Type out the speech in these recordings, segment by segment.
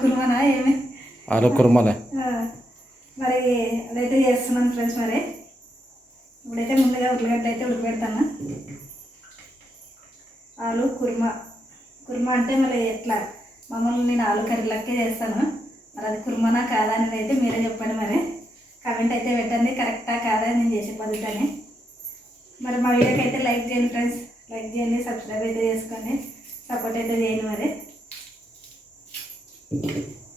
కుర్మానా ఏమి? ఆలు కుర్మలే మరి అదైతే చేస్తున్నాను ఫ్రెండ్స్ మరి. ఇప్పుడైతే ముందుగా ఉర్లగడ్డ అయితే ఉడకబెడతాను ఆలు కుర్మా. కుర్మా అంటే మరి ఎట్లా? మామూలు నేను ఆలు కర్రీ లెక్కే చేస్తాను. మరి అది కుర్మానా కాదా అనేది అయితే మీరే చెప్పండి మరి. కామెంట్ అయితే పెట్టండి. కరెక్టా కాదా నేను చేసే పద్ధతి మరి మా వీడియోకి అయితే లైక్ చేయండి ఫ్రెండ్స్. లైక్ చేయండి సబ్స్క్రైబ్ అయితే చేసుకోండి. సపోర్ట్ అయితే చేయండి మరి. Thank you.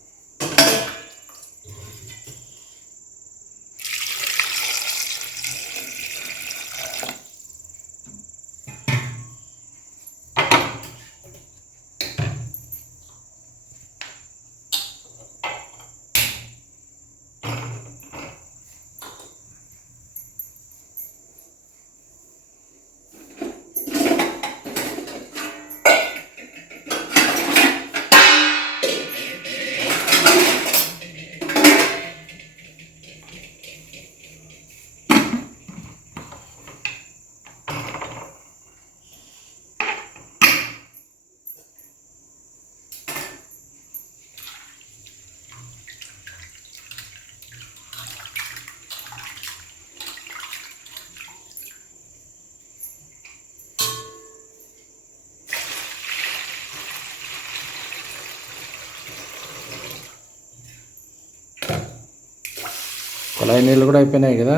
కుళాయి నీళ్ళు కూడా అయిపోయినాయి కదా?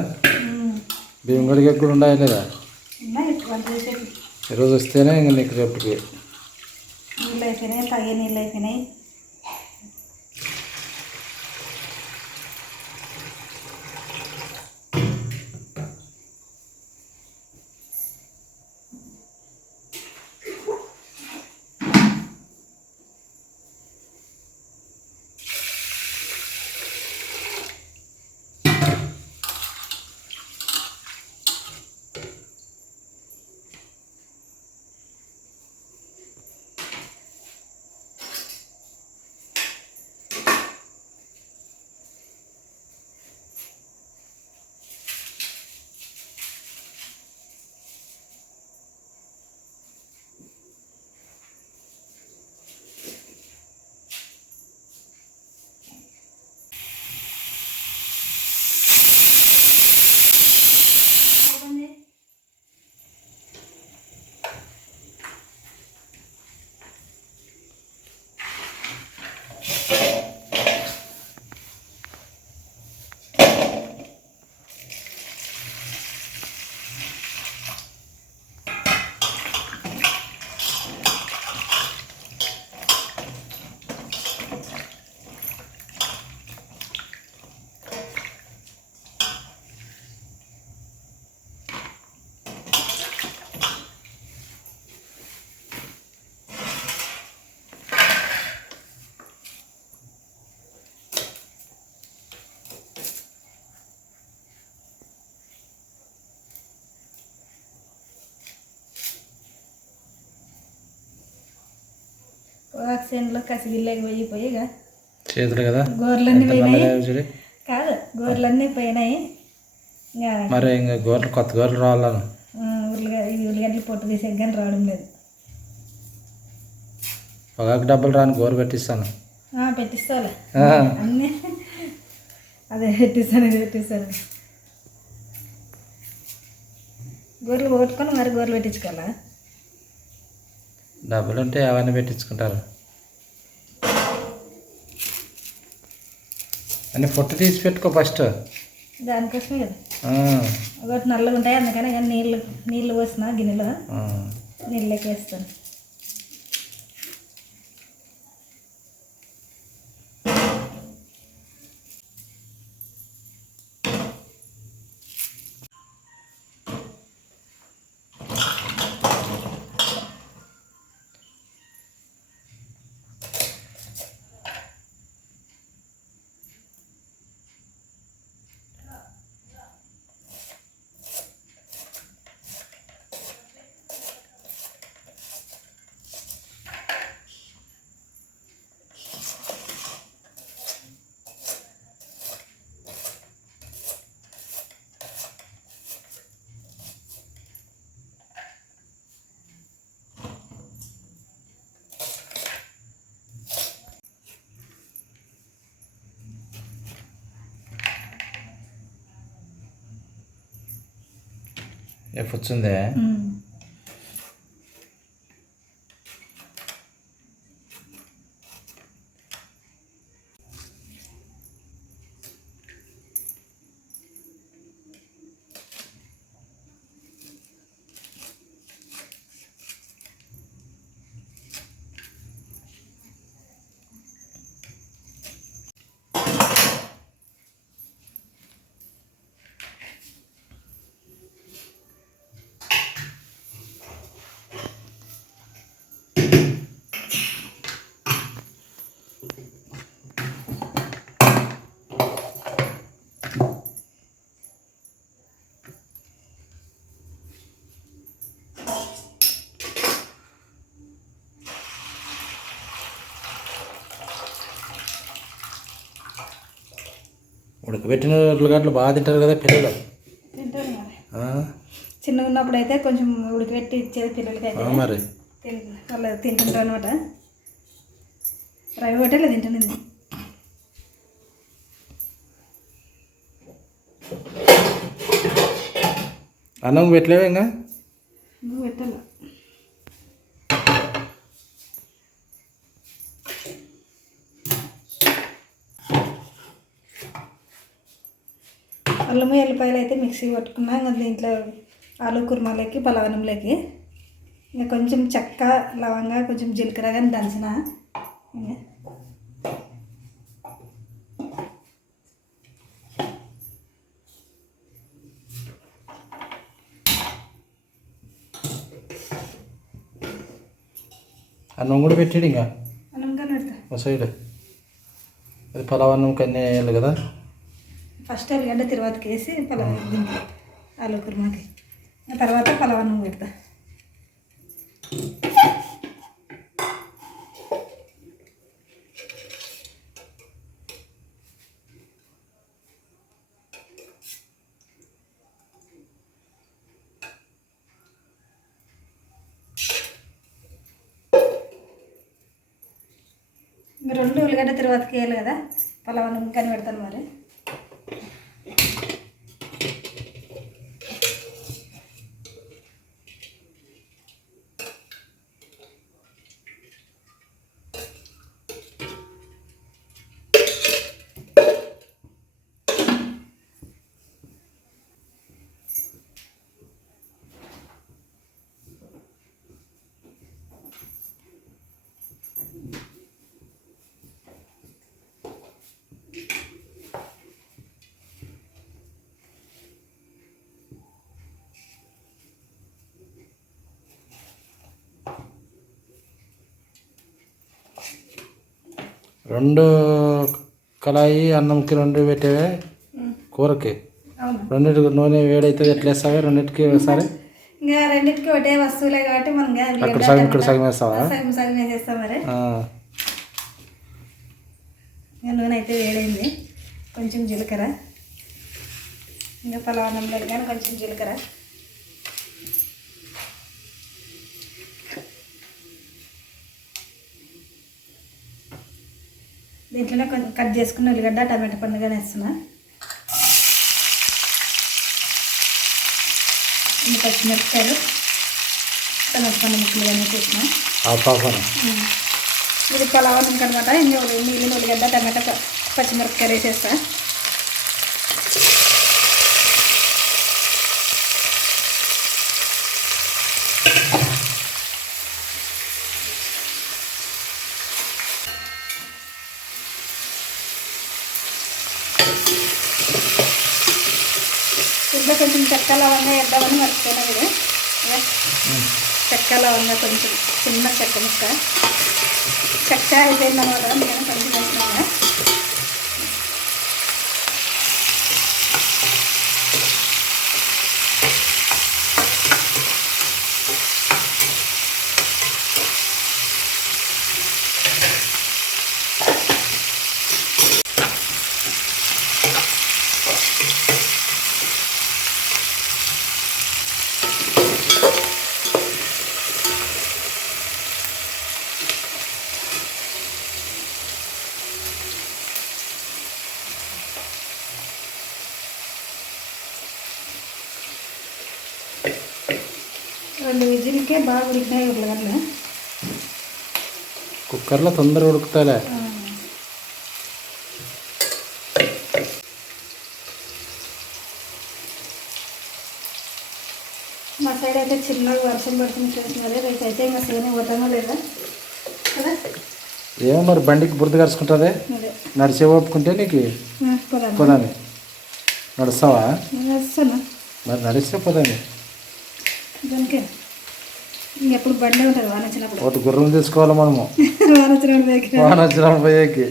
బియ్యం గడికి కూడా ఉన్నాయి లేదా ఈరోజు వస్తేనే ఇంక నీకు రేపుకి. నీళ్ళు అయిపోయినాయి తాగే నీళ్ళు అయిపోయినాయి. ఆక్సిజన్లో కసిగిల్లకి పోయి ఇక చేతులు కదా? గోర్లన్నీ పోయినాయి. కాదు గోర్లన్నీ పోయినాయి. మరి ఇంకా గోర్లు కొత్త గోర్లు రావాలను. ఉల్లిగడ్డలు పొట్టు తీసే కానీ రావడం లేదు. పొగాకు డబ్బులు రాని గోరు పెట్టిస్తాను. పెట్టిస్తాలే అన్నీ అదే పెట్టిస్తాను ఇది పెట్టిస్తాను. గొర్రెలు కొట్టుకొని మరి గొర్రెలు పెట్టించుకోవాలా? డబ్బులు ఉంటే అవన్నీ పెట్టించుకుంటారు. అన్నీ పొట్టు తీసి పెట్టుకో ఫస్ట్. దానికోసమే కదా. ఒకటి నల్లగా ఉంటాయి అందుకని కానీ నీళ్ళు నీళ్ళు పోసిన గిన్నెలో ఆ. నీళ్ళకి వేస్తాను. 예뻤던데. 음. ఉడకబెట్టిన ఉల్లిగడ్డలు బాగా తింటారు కదా పిల్లలు. తింటారు మరి. ఆ? చిన్నగా ఉన్నప్పుడు అయితే కొంచెం ఉడకబెట్టి ఇచ్చేది పిల్లలకి అయితే. మరి. వాళ్ళు తింటుంటారు అనమాట రవి హోటల్ తింటుంది అన్నం పెట్టలేవు ఇంకా? నువ్వు పెట్టాలి. అల్లము ఎల్లిపాయలు అయితే మిక్సీ పట్టుకున్నా ఇంకా దీంట్లో ఆలు కుర్మాలకి పలవనంలోకి. ఇంకా కొంచెం చెక్క లవంగా కొంచెం జీలకర్ర కానీ దంచిన. అన్నం కూడా పెట్టాడు ఇంకా? అన్నం కానీ పెడతా. సైడ్. అది పలావ్ అన్నం కన్నీ వేయాలి కదా. ఫస్ట్ ఎల్లిగడ్డ తర్వాతకి వేసి పలవ దీనికి ఆలు కుర్మాకి తర్వాత పలవన్నం పెడతా. రెండు ఉల్లిగడ్డ తర్వాత వేయాలి కదా. పలావ్ అన్నం కానీ పెడతాను మరి. రెండు కళాయి అన్నంకి రెండు పెట్టేవే కూరకి. రెండింటికి నూనె వేడైతుంది ఎట్లా వేస్తావే? రెండింటికి ఒకసారి. ఇంకా రెండింటికి ఒకటే వస్తువులే కాబట్టి మనం అక్కడ సగం ఇక్కడ సగం వేస్తావా? సగం సగం వేసేస్తాం మరి. నూనె అయితే వేడైంది. కొంచెం జీలకర్ర. ఇంకా పలావన్నంలో కానీ కొంచెం జీలకర్ర. దీంట్లోనే కొంచెం కట్ చేసుకున్న ఉల్లిగడ్డ టమాటా పండు కానీ వేస్తున్నా. ఇంకా పచ్చిమిరపకాయలు టమాటా పండు ముక్కలు కానీ అని ఇది పలావ్ అనమాట మిగిలిన ఉల్లిగడ్డ టమాటా పచ్చిమిరపకాయలు వేసేస్తా ఇంకా కొంచెం చెక్క లవంగా వేద్దామని మర్చిపోయినా ఇది చెక్క లవంగా కొంచెం చిన్న చెక్క ముక్క. చెక్క అయిపోయింది అనమాట నేను బాగా ఉడికినాయి ఉర్లగడ్డలు కుక్కర్లో తొందరగా ఉడుకుతాలే. మా సైడ్ అయితే చిన్నగా వర్షం పడుతుంది చూసినారే రేపు అయితే ఇంకా సేనే పోతామో లేదా కదా ఏమో మరి బండికి బురద కరుచుకుంటుంది నడిచే ఒప్పుకుంటే నీకు పోదామా నడుస్తావా మరి నడిస్తే పోదామి దానికి ఇంకెప్పుడు బండి ఉంటుంది ఒకటి గుర్రం తీసుకోవాలి మనము. వాన వచ్చినప్పుడు దగ్గర వాన వచ్చినప్పుడు పోయేకి.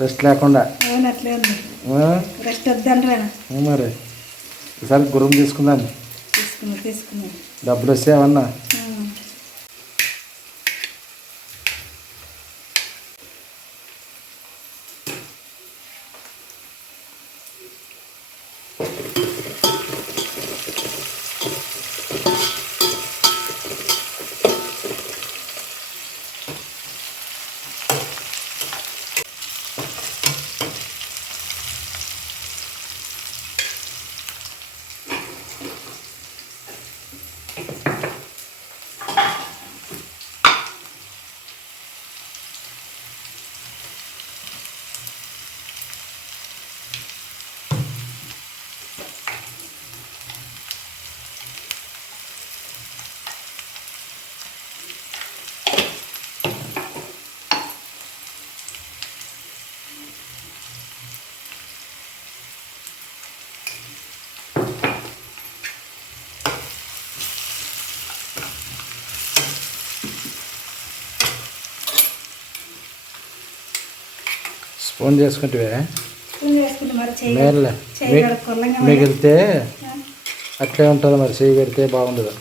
రెస్ట్ లేకుండా. అవును అట్లే ఉంది. ఆ? రెస్ట్ వద్దంటారా మరి. ఈసారి గుర్రం తీసుకుందాం. డబ్బులు వస్తే ఏమన్నా? స్పూన్ చేసుకుంటే స్పూన్ వేసుకుంటే మరి చేయి మేలే చేయి కడుక్కోలేంగా మరి. మిగిలితే అట్లే ఉంటుంది మరి చేయి పెడితే బాగుండదు.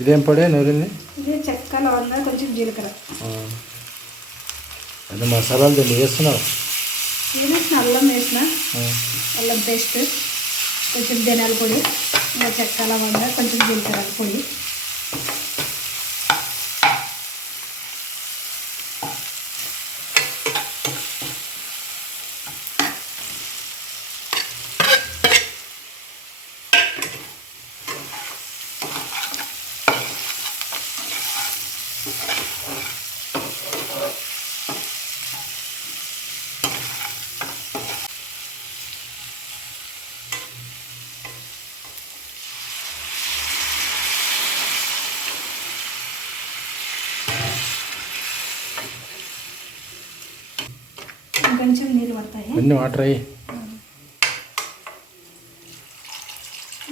ఇదేం పడే నూరింది? చెక్క లవంగా కొంచెం జీలకర్ర. అదే మసాలాలు దీన్ని వేస్తున్నావు? నేను అల్లం వేసిన. అల్లం పేస్ట్ కొంచెం ధనియాల పొడి ఇంకా చెక్క లవంగా కొంచెం జీలకర్ర పొడి ఇంకొంచెం నీళ్ళు పడతాయి. వాటర్ అయ్యి.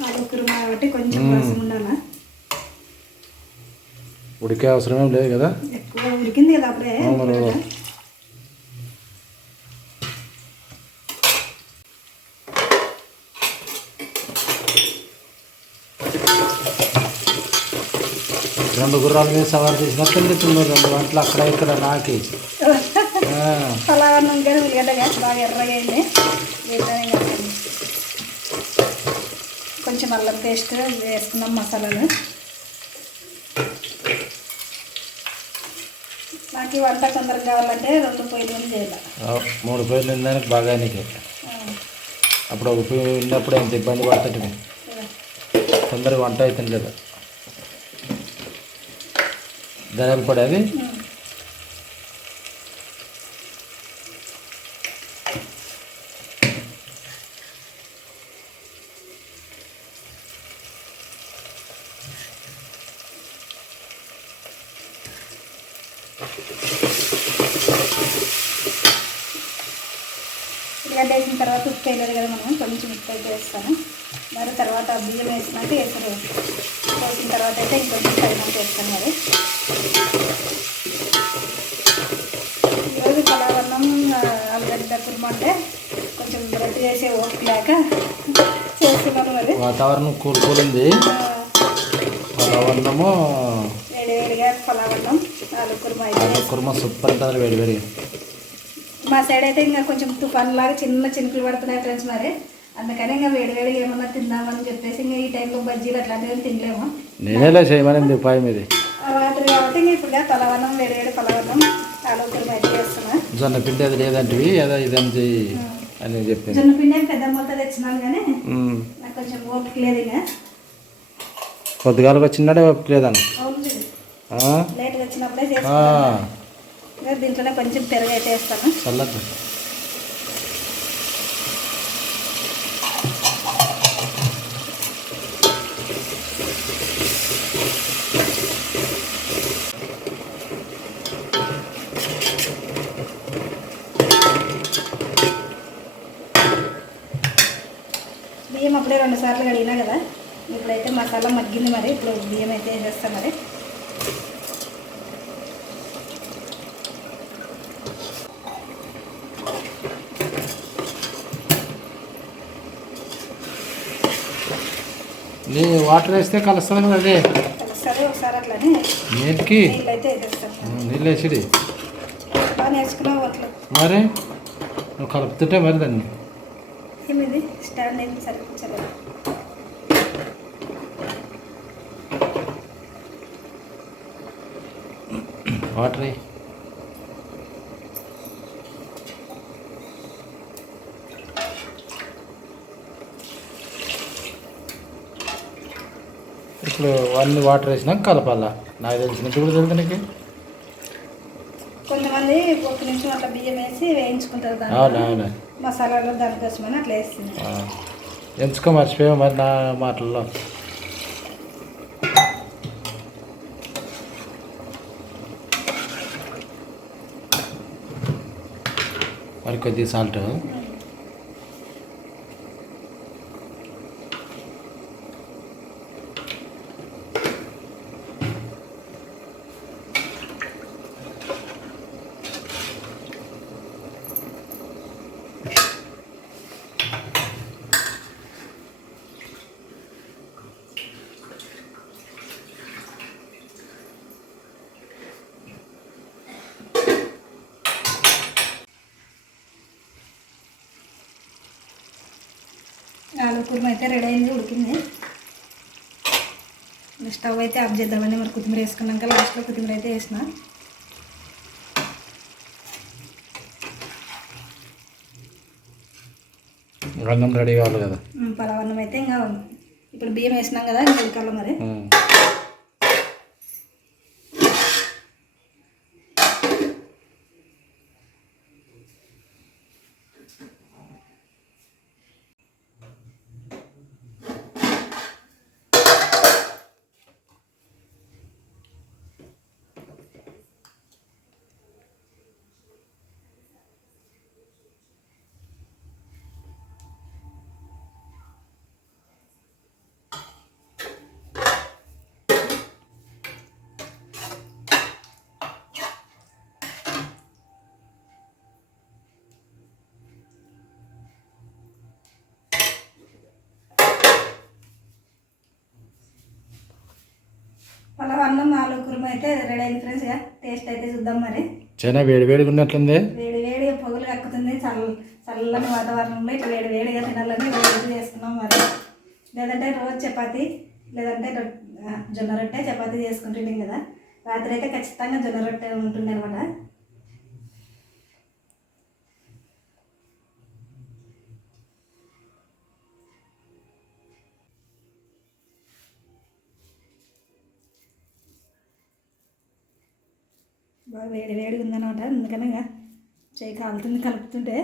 ఆలు కురుమా కాబట్టి కొంచెం రసం ఉండాలా? ఉడికే అవసరమేం లేదు కదా? ఎక్కువ ఉడికింది కదా అప్పుడే. రెండు గుర్రాల మీద సవారు చేసినట్టు రెండు గంటలు అక్కడ ఇక్కడ నాకి. కానీ బాగా ఎర్రగా అయింది. కొంచెం అల్లం పేస్ట్ వేసుకున్నాం మసాలాలు. నాకు ఈ వంట తొందరగా కావాలంటే రెండు పొయ్యిల మీద చేయాలి. మూడు పేర్లు దానికి బాగా నీకు అప్పుడు ఒక పొయ్యి ఉన్నప్పుడు ఎంత ఇబ్బంది పడుతుంది తొందరగా వంట అవుతుంది కదా ధనియాల పొడి అది ఉల్లిగడ్డ వేసిన తర్వాత ఉప్పు వేయలేదు కదా మనం కొంచెం ఉప్పు అయితే వేస్తాను మరి తర్వాత ఆ బియ్యం వేసినాక వేసారు వేసిన తర్వాత అయితే ఇంకొంచెం తగినంత వేస్తాను మరి. ఈరోజు పలావన్నం ఆ, ఆలుగడ్డ కుర్మా అంటే కొంచెం రొట్టె చేసే ఓపిక లేక చేస్తున్నాను మరి. వాతావరణం కూల్ కూల్ ఉంది ఆ, వాతావరణము వేడి వేడిగా పలావన్నం ఆలు కుర్మా అయితే కుర్మ సూపర్ ఉంటుంది మా సైడ్ అయితే ఇంకా కొంచెం తుఫాన్ లాగా చిన్న చినుకులు పడుతున్నాయి ఫ్రెండ్స్ మరి. అందుకని ఇంకా వేడి వేడిగా ఏమన్నా తిందామని చెప్పేసి ఇంకా ఈ టైంలో బజ్జీలు అట్లాంటివి తినలేము. నేనేలా చేయమనింది ఉపాయం ఇది. వాటి కాబట్టి ఇంక ఇప్పుడు పలవన్నం వేడి వేడి పలవన్నం ఆలోచన చేస్తున్నా. జొన్న పిండి అది లేదంటివి ఏదో చెయ్యి అని చెప్పింది జొన్న పిండి పెద్ద మొత్తం తెచ్చినాను కానీ. నాకు కొంచెం ఓపిక లేదు ఇంకా. పొద్దుగాలకు వచ్చినాడే ఓపిక. ఆ? లేట్గా వచ్చినప్పుడే దీంట్లోనే కొంచెం పెరుగు అయితే వేస్తాను. చల్లద్దు బియ్యం అప్పుడే రెండు సార్లు కడిగినా కదా ఇప్పుడైతే మసాలా మగ్గింది మరి. ఇప్పుడు బియ్యం అయితే వేసేస్తాం మరి. వాటర్ వేస్తే కలుస్తుంది అదే నీటికి నీళ్ళు వేసిడి. మరి? నువ్వు కలుపుతుంటే మరి దాన్ని. స్టాండ్ ఏమి వాటర్. ఇప్పుడు అన్ని వాటర్ వేసినాక కలపాలా. నాకు తెలిసినట్టు కూడా తెలుసు నీకు. కొంతమంది ఒక నిమిషం అట్లా బియ్యం వేసి వేయించుకుంటారు అవును దాంట్లో అవును. మసాలాలు దానికోసమని అట్లా వేస్తుంది. ఎంచుకో మర్చిపోయావు మరి నా మాటల్లో. మరి కొద్దిగా సాల్ట్ కుర్మ అయితే రెడీ అయింది ఉడికింది. స్టవ్ అయితే ఆఫ్ చేద్దామని మరి కొత్తిమీర వేసుకున్నాక లాస్ట్లో కొత్తిమీర అయితే వేసిన. అన్నం రెడీ కావాలి కదా. పలావన్నం అయితే ఇంకా ఇప్పుడు బియ్యం వేసినాం కదా ఇంకా మరి. ఉమ్. పలావన్నం ఆలు కుర్మ అయితే రెడీ అయింది ఫ్రెండ్స్ ఇక. టేస్ట్ అయితే చూద్దాం మరి. చాలా వేడి వేడిగా ఉన్నట్లుంది. వేడి వేడిగా పొగలు కక్కుతుంది. చల్ల చల్లని వాతావరణంలో ఇట్లా వేడి వేడిగా తినాలని రోజు చేసుకున్నాం మరి. లేదంటే రోజు చపాతి లేదంటే జొన్న రొట్టె చపాతి చేసుకుంటున్నాం కదా. రాత్రి అయితే ఖచ్చితంగా జొన్న రొట్టె ఉంటుంది అనమాట బాగా వేడి వేడిగా ఉందన్నమాట. అందుకనే ఇక చేయి కాలుతుంది కలుపుతుంటే.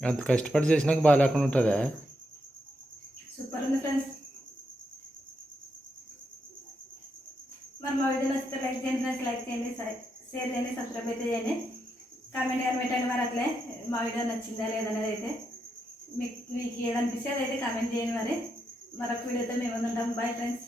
అంత కష్టపడి చేసినాక బాగా లేకుండా ఉంటుందా సూపర్ ఉంది ఫ్రెండ్స్ మరి మా వీడియో నచ్చితే లైక్ చేయండి ఫ్రెండ్స్ లైక్ చేయండి సరే- షేర్ చేయండి సబ్స్క్రైబ్ అయితే చేయండి కామెంట్ కానీ పెట్టండి మరి అట్లే మా వీడియో నచ్చిందా లేదనేది అయితే మీకు మీకు ఏదనిపిస్తే అదైతే కామెంట్ చేయండి మరి. మరొక వీడియోతో మేము ఉంటాం బాయ్ ఫ్రెండ్స్